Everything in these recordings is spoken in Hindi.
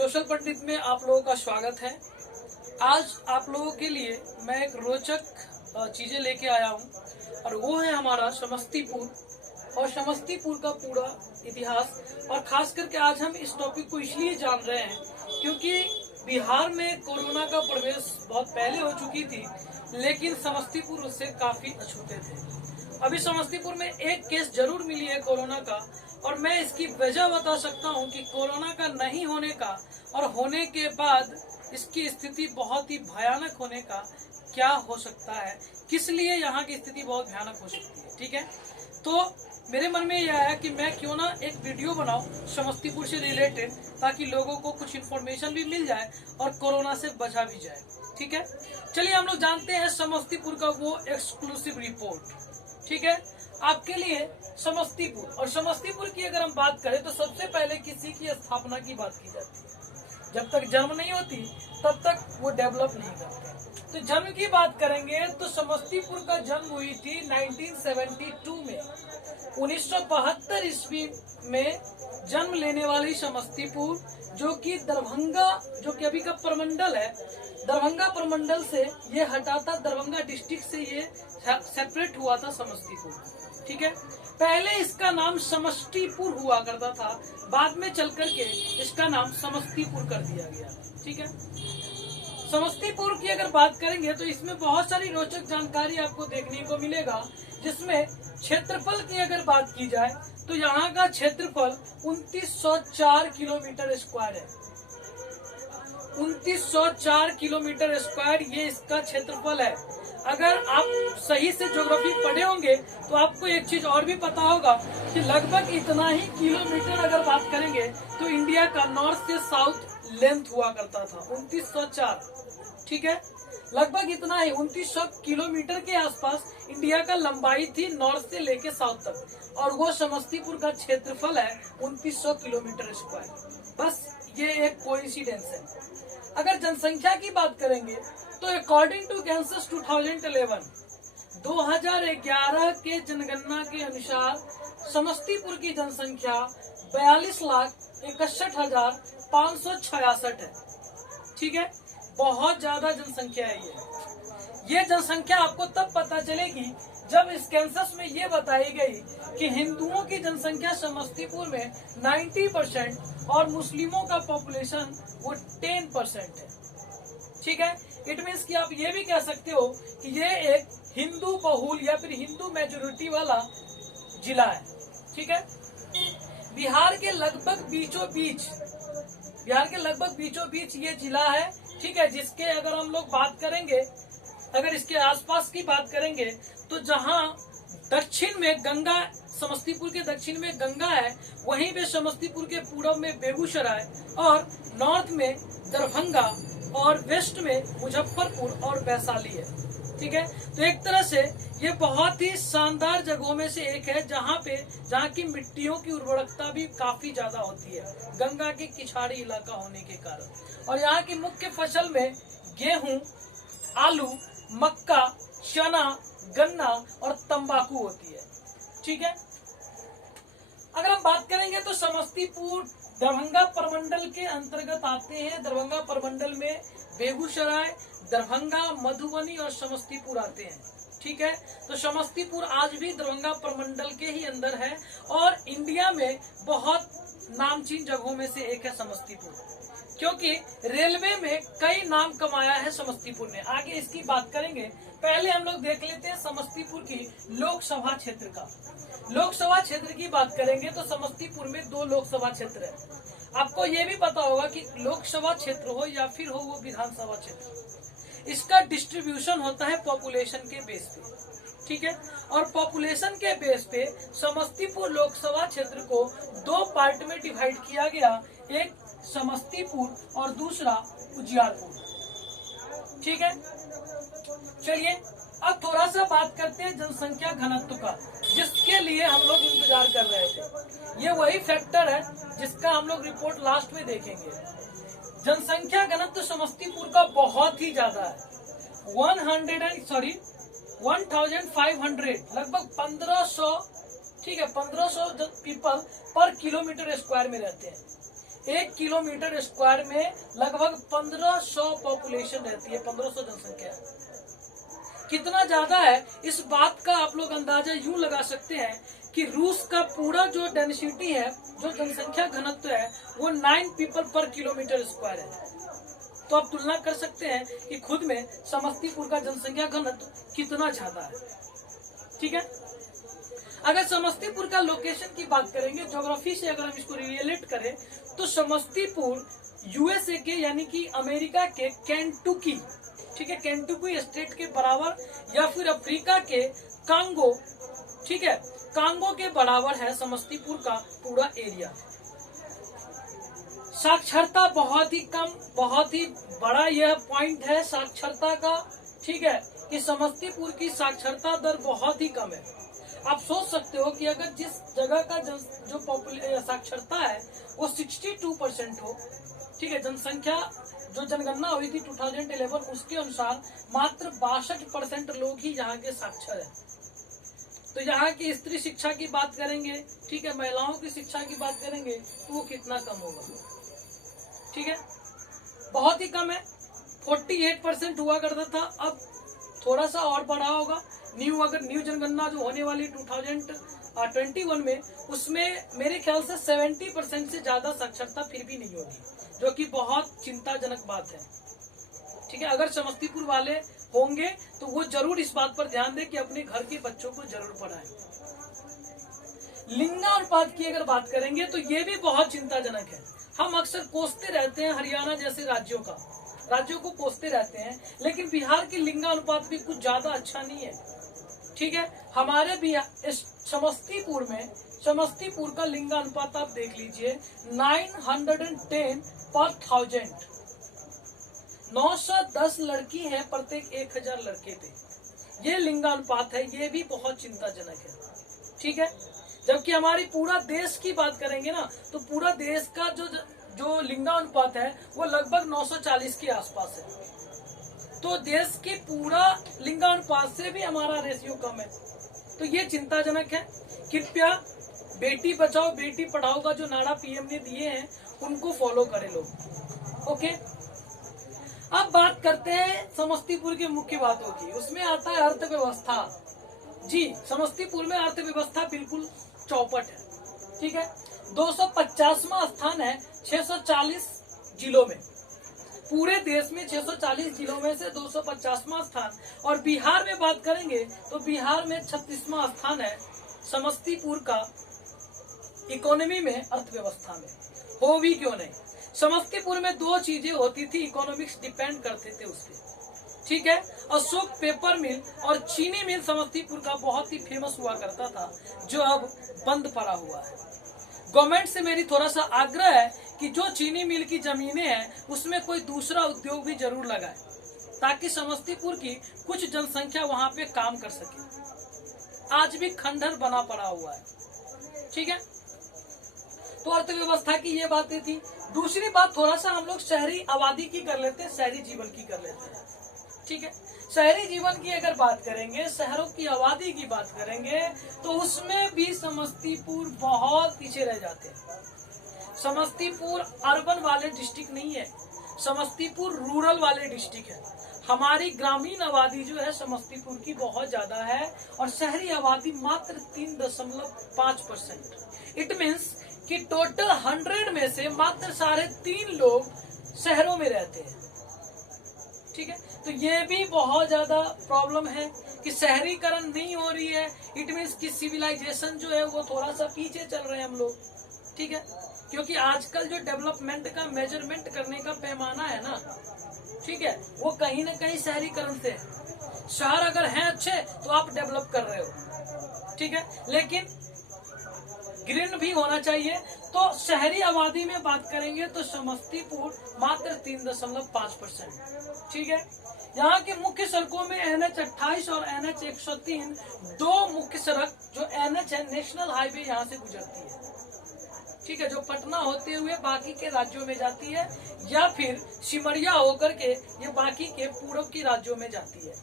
सोशल पंडित में आप लोगों का स्वागत है। आज आप लोगों के लिए मैं एक रोचक चीजें लेके आया हूँ और वो है हमारा समस्तीपुर और समस्तीपुर का पूरा इतिहास। और खास करके आज हम इस टॉपिक को इसलिए जान रहे हैं क्योंकि बिहार में कोरोना का प्रवेश बहुत पहले हो चुकी थी, लेकिन समस्तीपुर उससे काफी अछूते थे। अभी समस्तीपुर में एक केस जरूर मिली है कोरोना का, और मैं इसकी वजह बता सकता हूं कि कोरोना का नहीं होने का और होने के बाद इसकी स्थिति बहुत ही भयानक होने का क्या हो सकता है, किस लिए यहाँ की स्थिति बहुत भयानक हो सकती है। ठीक है, तो मेरे मन में यह आया कि मैं क्यों ना एक वीडियो बनाऊं समस्तीपुर से रिलेटेड, ताकि लोगों को कुछ इन्फॉर्मेशन भी मिल जाए और कोरोना से बचा भी जाए। ठीक है, चलिए हम लोग जानते हैं समस्तीपुर का वो एक्सक्लूसिव रिपोर्ट। ठीक है, आपके लिए समस्तीपुर। और समस्तीपुर की अगर हम बात करें तो सबसे पहले किसी की स्थापना की बात की जाती है। जब तक जन्म नहीं होती तब तक वो डेवलप नहीं करते। तो जन्म की बात करेंगे तो समस्तीपुर का जन्म हुई थी 1972 में। 1972 ईस्वी में जन्म लेने वाली समस्तीपुर, जो कि दरभंगा, जो कि अभी का प्रमंडल है, दरभंगा प्रमंडल से ये हटा था, दरभंगा डिस्ट्रिक्ट से ये सेपरेट हुआ था समस्तीपुर। ठीक है, पहले इसका नाम समष्टीपुर हुआ करता था, बाद में चल करके इसका नाम समस्तीपुर कर दिया गया। ठीक है, समस्तीपुर की अगर बात करेंगे तो इसमें बहुत सारी रोचक जानकारी आपको देखने को मिलेगा, जिसमें क्षेत्रफल की अगर बात की जाए तो यहाँ का क्षेत्रफल 2904 किलोमीटर स्क्वायर है। 2904 किलोमीटर स्क्वायर ये इसका क्षेत्रफल है। अगर आप सही से ज्योग्राफी पढ़े होंगे तो आपको एक चीज और भी पता होगा कि लगभग इतना ही किलोमीटर अगर बात करेंगे तो इंडिया का नॉर्थ से साउथ लेंथ हुआ करता था 2904। ठीक है, लगभग इतना ही 2900 किलोमीटर के आसपास इंडिया का लंबाई थी नॉर्थ से लेके साउथ तक, और वो समस्तीपुर का क्षेत्रफल है 2900 किलोमीटर स्क्वायर। बस ये एक कोइंसिडेंस है। अगर जनसंख्या की बात करेंगे तो अकॉर्डिंग टू सेंसस 2011 के जनगणना के अनुसार समस्तीपुर की जनसंख्या 42,61,566 है। ठीक है, बहुत ज्यादा जनसंख्या है ये जनसंख्या आपको तब पता चलेगी जब इस सेंसस में ये बताई गई कि हिंदुओं की जनसंख्या समस्तीपुर में 90% और मुस्लिमों का पॉपुलेशन वो 10% है। ठीक है, इट मीन्स कि आप ये भी कह सकते हो कि ये एक हिंदू बहुल या फिर हिंदू मेजोरिटी वाला जिला है। ठीक है, बिहार के लगभग बीचों बीच ये जिला है। ठीक है, जिसके अगर हम लोग बात करेंगे, अगर इसके आसपास की बात करेंगे तो जहां दक्षिण में गंगा, समस्तीपुर के दक्षिण में गंगा है, वहीं पे समस्तीपुर के पूर्व में बेगूसराय और नॉर्थ में दरभंगा और वेस्ट में मुजफ्फरपुर और वैशाली है। ठीक है, तो एक तरह से ये बहुत ही शानदार जगहों में से एक है जहाँ की मिट्टियों की उर्वरकता भी काफी ज्यादा होती है, गंगा के किछाड़ी इलाका होने के कारण। और यहाँ की मुख्य फसल में गेहूं, आलू, मक्का, चना, गन्ना और तंबाकू होती है। ठीक है, अगर हम बात करेंगे तो समस्तीपुर दरभंगा प्रमंडल के अंतर्गत आते हैं। दरभंगा प्रमंडल में बेगूसराय, दरभंगा, मधुबनी और समस्तीपुर आते हैं। ठीक है, तो समस्तीपुर आज भी दरभंगा प्रमंडल के ही अंदर है और इंडिया में बहुत नामचीन जगहों में से एक है समस्तीपुर, क्योंकि रेलवे में कई नाम कमाया है समस्तीपुर ने। आगे इसकी बात करेंगे, पहले हम लोग देख लेते हैं समस्तीपुर की लोकसभा क्षेत्र का। लोकसभा क्षेत्र की बात करेंगे तो समस्तीपुर में 2 लोकसभा क्षेत्र है। आपको ये भी पता होगा कि लोकसभा क्षेत्र हो या फिर हो वो विधानसभा क्षेत्र, इसका डिस्ट्रीब्यूशन होता है पॉपुलेशन के बेस पे। ठीक है, और पॉपुलेशन के बेस पे समस्तीपुर लोकसभा क्षेत्र को 2 पार्ट में डिवाइड किया गया, एक समस्तीपुर और दूसरा उजियारपुर। ठीक है, चलिए अब थोड़ा सा बात करते हैं जनसंख्या घनत्व का, जिसके लिए हम लोग इंतजार कर रहे थे। ये वही फैक्टर है जिसका हम लोग रिपोर्ट लास्ट में देखेंगे। जनसंख्या घनत्व समस्तीपुर का बहुत ही ज्यादा है, 1500, लगभग 1500। ठीक है, 1500 पीपल पर किलोमीटर स्क्वायर में रहते हैं। 1 किलोमीटर स्क्वायर में लगभग 1500 पॉपुलेशन रहती है, 1500 जनसंख्या। कितना ज्यादा है इस बात का आप लोग अंदाजा यूं लगा सकते हैं कि रूस का पूरा जो डेंसिटी है, जो जनसंख्या घनत्व है, वो 9 पीपल पर किलोमीटर स्क्वायर है। तो आप तुलना कर सकते हैं कि खुद में समस्तीपुर का जनसंख्या घनत्व कितना ज्यादा है। ठीक है, अगर समस्तीपुर का लोकेशन की बात करेंगे, ज्योग्राफी से अगर हम इसको रिलेट करें, तो समस्तीपुर यूएसए के यानी कि अमेरिका के केंटुकी, ठीक है, केंटुकी स्टेट के बराबर, या फिर अफ्रीका के कांगो, ठीक है, कांगो के बराबर है समस्तीपुर का पूरा एरिया। साक्षरता बहुत ही कम, बहुत ही बड़ा यह पॉइंट है साक्षरता का। ठीक है, कि समस्तीपुर की साक्षरता दर बहुत ही कम है। आप सोच सकते हो कि अगर जिस जगह का जो साक्षरता है वो 62% हो, ठीक है, जनसंख्या जो जनगणना हुई थी 2011 उसके अनुसार मात्र 62% लोग ही यहाँ के साक्षर हैं। तो यहाँ की स्त्री शिक्षा की बात करेंगे, ठीक है, महिलाओं की शिक्षा की बात करेंगे, तो वो कितना कम होगा। ठीक है, बहुत ही कम है, 48% हुआ करता था, अब थोड़ा सा और बढ़ा होगा। अगर न्यू जनगणना जो होने वाली 2021 में, उसमें मेरे ख्याल से 70% से ज्यादा साक्षरता फिर भी नहीं होगी, जो कि बहुत चिंताजनक बात है। ठीक है, अगर समस्तीपुर वाले होंगे तो वो जरूर इस बात पर ध्यान दें कि अपने घर के बच्चों को जरूर पढ़ाएं। लिंगानुपात की अगर बात करेंगे तो ये भी बहुत चिंताजनक है। हम अक्सर कोसते रहते हैं हरियाणा जैसे राज्यों को कोसते रहते हैं, लेकिन बिहार की लिंगानुपात भी कुछ ज्यादा अच्छा नहीं है। ठीक है, हमारे बिहार समस्तीपुर में, समस्तीपुर का लिंगानुपात आप देख लीजिए, 910 पर 1000, 910 लड़की है प्रत्येक 1000 लड़के पे। ये लिंगानुपात है, ये भी बहुत चिंताजनक है। ठीक है, जबकि हमारी पूरा देश की बात करेंगे ना, तो पूरा देश का जो लिंगानुपात है वो लगभग 940 के आसपास है। तो देश के पूरा लिंगानुपात से भी हमारा रेशियो कम है, तो ये चिंताजनक है। कृपया बेटी बचाओ बेटी पढ़ाओ का जो नारा पीएम ने दिए हैं उनको फॉलो करें लोग। ओके, अब बात करते हैं समस्तीपुर की मुख्य बातों की। उसमें आता है अर्थव्यवस्था। जी, समस्तीपुर में अर्थव्यवस्था बिल्कुल चौपट है। ठीक है, 250वां स्थान है 640 जिलों में, पूरे देश में 640 जिलों में से 250वां स्थान। और बिहार में बात करेंगे तो बिहार में 36वां स्थान है समस्तीपुर का इकोनॉमी में, अर्थव्यवस्था में। हो भी क्यों नहीं, समस्तीपुर में 2 चीजें होती थी, इकोनॉमिक्स डिपेंड करते थे उस पर। ठीक है, अशोक पेपर मिल और चीनी मिल समस्तीपुर का बहुत ही फेमस हुआ करता था, जो अब बंद पड़ा हुआ है। गवर्नमेंट से मेरी थोड़ा सा आग्रह है कि जो चीनी मिल की जमीनें हैं उसमें कोई दूसरा उद्योग भी जरूर लगाए, ताकि समस्तीपुर की कुछ जनसंख्या वहां पे काम कर सके। आज भी खंडहर बना पड़ा हुआ है। ठीक है, तो अर्थव्यवस्था की ये बातें थी। दूसरी बात थोड़ा सा हम लोग शहरी आबादी की कर लेते हैं, शहरी जीवन की कर लेते हैं। ठीक है, शहरी जीवन की अगर बात करेंगे, शहरों की आबादी की बात करेंगे, तो उसमें भी समस्तीपुर बहुत पीछे रह जाते हैं। समस्तीपुर अर्बन वाले डिस्ट्रिक्ट नहीं है, समस्तीपुर रूरल वाले डिस्ट्रिक्ट है। हमारी ग्रामीण आबादी जो है समस्तीपुर की बहुत ज्यादा है, और शहरी आबादी मात्र 3.5%। इट मीन्स कि टोटल 100 में से मात्र 3.5 लोग शहरों में रहते हैं। ठीक है, तो ये भी बहुत ज्यादा प्रॉब्लम है कि शहरीकरण नहीं हो रही है। इट मीन्स कि सिविलाइजेशन जो है वो थोड़ा सा पीछे चल रहे हैं हम लोग। ठीक है, क्योंकि आजकल जो डेवलपमेंट का मेजरमेंट करने का पैमाना है ना, ठीक है, वो कहीं ना कहीं शहरीकरण से है। शहर अगर हैं अच्छे तो आप डेवलप कर रहे हो। ठीक है, लेकिन ग्रीन भी होना चाहिए। तो शहरी आबादी में बात करेंगे तो समस्तीपुर मात्र 3.5%। ठीक है, यहाँ की मुख्य सड़कों में NH28 और NH 103 2 मुख्य सड़क, जो NH है नेशनल हाईवे, यहाँ से गुजरती है। ठीक है, जो पटना होते हुए बाकी के राज्यों में जाती है, या फिर सिमरिया होकर के ये बाकी के पूर्व के राज्यों में जाती है।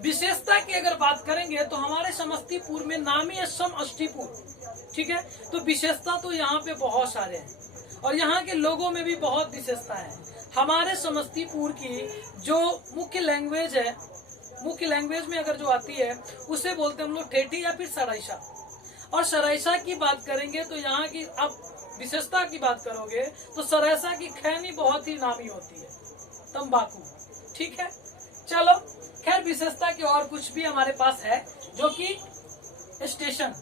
विशेषता की अगर बात करेंगे तो हमारे समस्तीपुर में नामी है समअष्टीपुर। ठीक है, तो विशेषता तो यहाँ पे बहुत सारे हैं। और यहाँ के लोगों में भी बहुत विशेषता है। हमारे समस्तीपुर की जो मुख्य लैंग्वेज है, मुख्य लैंग्वेज में अगर जो आती है उसे बोलते हैं हम लोग ठेठी या फिर सराइसा। और सराइसा की बात करेंगे तो यहाँ की आप विशेषता की बात करोगे तो सराइसा की खैनी बहुत ही नामी होती है, तंबाकू। ठीक है, चलो खैर विशेषता की और कुछ भी हमारे पास है, जो कि स्टेशन।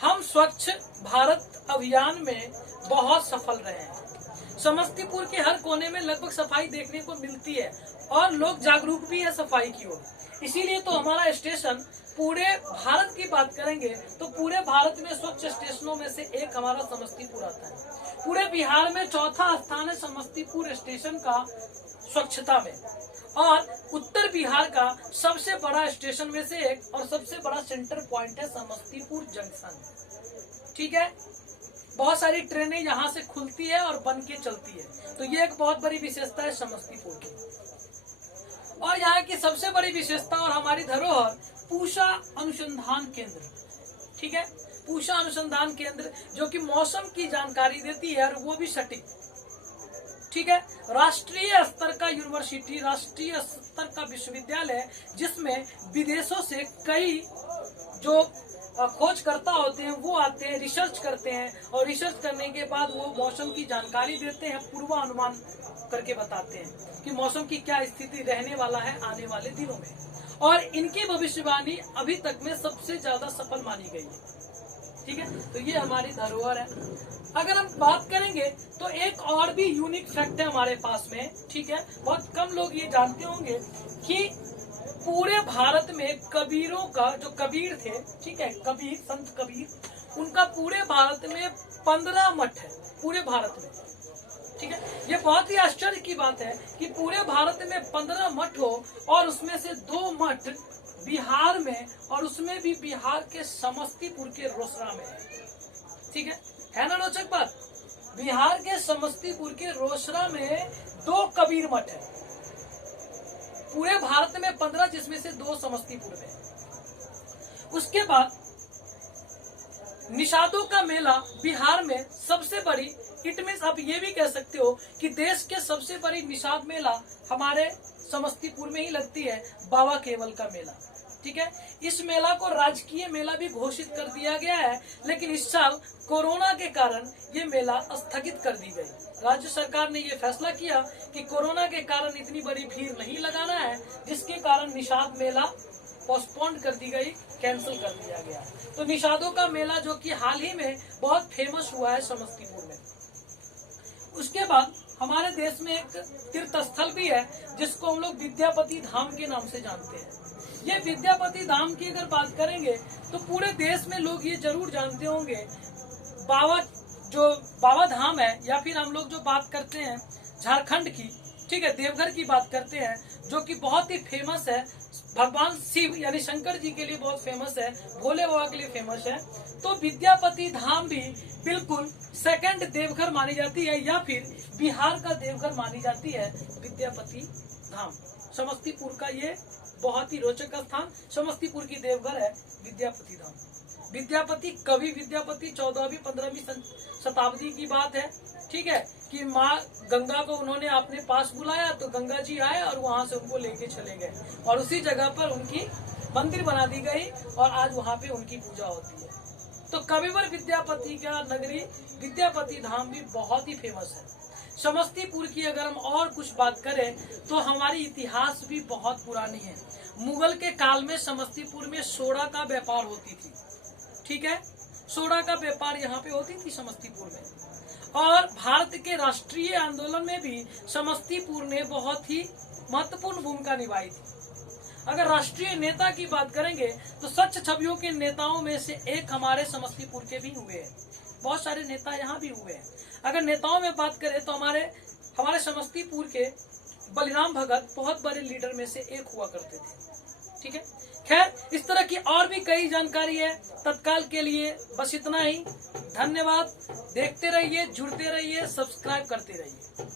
हम स्वच्छ भारत अभियान में बहुत सफल रहे हैं। समस्तीपुर के हर कोने में लगभग सफाई देखने को मिलती है और लोग जागरूक भी है सफाई की ओर। इसीलिए तो हमारा स्टेशन पूरे भारत की बात करेंगे तो पूरे भारत में स्वच्छ स्टेशनों में से एक हमारा समस्तीपुर आता है। पूरे बिहार में चौथा स्थान है समस्तीपुर स्टेशन का स्वच्छता में, और उत्तर बिहार का सबसे बड़ा स्टेशन में से एक और सबसे बड़ा सेंटर पॉइंट है समस्तीपुर जंक्शन। ठीक है, बहुत सारी ट्रेनें यहाँ से खुलती है और बन के चलती है, तो ये एक बहुत बड़ी विशेषता है समस्तीपुर की। और यहाँ की सबसे बड़ी विशेषता और हमारी धरोहर पूषा अनुसंधान केंद्र। ठीक है, पूषा अनुसंधान केंद्र जो कि मौसम की जानकारी देती है और वो भी सटीक। ठीक है, राष्ट्रीय स्तर का यूनिवर्सिटी, राष्ट्रीय स्तर का विश्वविद्यालय, जिसमें विदेशों से कई जो खोजकर्ता होते हैं वो आते हैं, रिसर्च करते हैं, और रिसर्च करने के बाद वो मौसम की जानकारी देते हैं, पूर्वानुमान करके बताते हैं कि मौसम की क्या स्थिति रहने वाला है आने वाले दिनों में। और इनकी भविष्यवाणी अभी तक में सबसे ज्यादा सफल मानी गई है। ठीक है, तो ये हमारी धरोहर है। अगर हम बात करेंगे तो एक और भी यूनिक फैक्ट है हमारे पास में। ठीक है, बहुत कम लोग ये जानते होंगे कि पूरे भारत में कबीरों का, जो कबीर थे, ठीक है, कबीर, संत कबीर, उनका पूरे भारत में 15 मठ है, पूरे भारत में। ठीक है, ये बहुत ही आश्चर्य की बात है कि पूरे भारत में 15 मठ हो और उसमें से 2 मठ बिहार में, और उसमें भी बिहार के समस्तीपुर के रोसड़ा में है। ठीक है ना रोचक बात? बिहार के समस्तीपुर के रोसड़ा में 2 कबीर मठ है, पूरे भारत में 15, जिसमें से 2 समस्तीपुर में। उसके बाद निषादों का मेला बिहार में सबसे बड़ी, इट मीन्स आप ये भी कह सकते हो कि देश के सबसे बड़ी निषाद मेला हमारे समस्तीपुर में ही लगती है, बाबा केवल का मेला। ठीक है, इस मेला को राजकीय मेला भी घोषित कर दिया गया है, लेकिन इस साल कोरोना के कारण ये मेला स्थगित कर दी गई। राज्य सरकार ने ये फैसला किया कि कोरोना के कारण इतनी बड़ी भीड़ नहीं लगाना है, जिसके कारण निषाद मेला पोस्टपोन कर दी गई, कैंसिल कर दिया गया। तो निषादों का मेला जो कि हाल ही में बहुत फेमस हुआ है समस्तीपुर में। उसके बाद हमारे देश में एक तीर्थ स्थल भी है जिसको हम लोग विद्यापति धाम के नाम से जानते हैं। ये विद्यापति धाम की अगर बात करेंगे तो पूरे देश में लोग ये जरूर जानते होंगे, बाबा धाम है, या फिर हम लोग जो बात करते हैं झारखंड की, ठीक है, देवघर की बात करते हैं, जो कि बहुत ही फेमस है, भगवान शिव यानी शंकर जी के लिए बहुत फेमस है, भोले बाबा के लिए फेमस है। तो विद्यापति धाम भी बिल्कुल सेकंड देवघर मानी जाती है, या फिर बिहार का देवघर मानी जाती है विद्यापति धाम। समस्तीपुर का ये बहुत ही रोचक स्थान, समस्तीपुर की देवघर है विद्यापति धाम। विद्यापति कवि विद्यापति 14वीं 15वीं शताब्दी की बात है। ठीक है, कि माँ गंगा को उन्होंने अपने पास बुलाया तो गंगा जी आए और वहां से उनको लेके चले गए, और उसी जगह पर उनकी मंदिर बना दी गई और आज वहां पे उनकी पूजा होती है। तो कविवर विद्यापति का नगरी विद्यापति धाम भी बहुत ही फेमस है। समस्तीपुर की अगर हम और कुछ बात करें तो हमारी इतिहास भी बहुत पुरानी है। मुगल के काल में समस्तीपुर में सोडा का व्यापार होती थी। ठीक है, सोडा का व्यापार यहाँ पे होती थी समस्तीपुर में, और भारत के राष्ट्रीय आंदोलन में भी समस्तीपुर ने बहुत ही महत्वपूर्ण भूमिका निभाई थी। अगर राष्ट्रीय नेता की बात करेंगे तो स्वच्छ छवियों के नेताओं में से एक हमारे समस्तीपुर के भी हुए हैं, बहुत सारे नेता यहाँ भी हुए हैं। अगर नेताओं में बात करें तो हमारे समस्तीपुर के बलिराम भगत बहुत बड़े लीडर में से एक हुआ करते थे। ठीक है, खैर इस तरह की और भी कई जानकारी है। तत्काल के लिए बस इतना ही। धन्यवाद। देखते रहिए, जुड़ते रहिए, सब्सक्राइब करते रहिए।